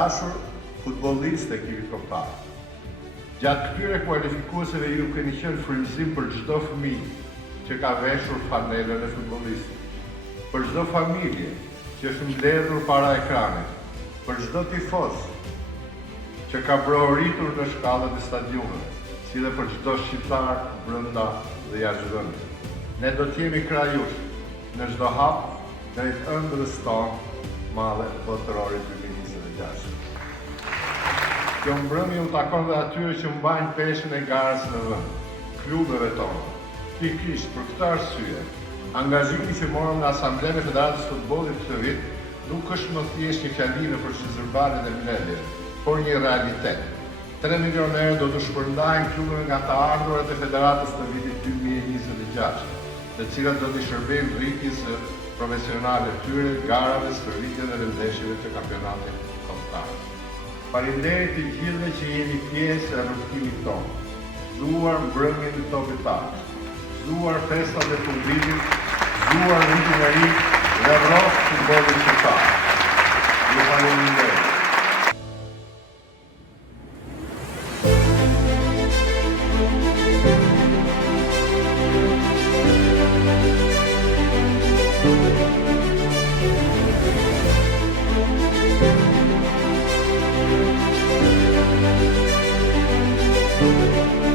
dashur futbollistë e ekipit kombëtar. Gjatë këtyre kualifikueseve ju keni qenë frymëzim për çdo fëmijë që ka veshur fanelën e futbollistit, për çdo familje që është mbledhur para ekranit, për çdo tifoz që ka brohuritur në shkallët e stadiumeve, si dhe për çdo shqiptar brenda dhe jashtë vendit. Ne do të jemi krah jush në çdo hap drejt ëndrrës tonë madhe botërore 2026. Kjo mbrëmje u takon dhe atyre që mbajnë peshën e garës në vend, klubeve tona. Pikërisht për këtë arsye, angazhimi që morëm në Asamblenë e Federatës së Futbollit këtë vit nuk është më thjesht një fjali në procedurale dhe mbledhje, por një realitet. 3 milionë euro do të shpërndajnë klubeve nga të ardhurat e Federatës të vitit 2026, të cilat do të shërbejnë rritjes së profesionale tyre, garave, stërvitjeve dhe ndeshjeve të kampionatit kombëtar. Faleminderit të gjithëve që jeni pjesë e rrugtimit tonë, zgjuar mbrëmjen e topit tanë, zgjuar festat e fundimit, zgjuar vitin e ri dhe rrof futbollin shqiptar. Ju faleminderit. Thank you.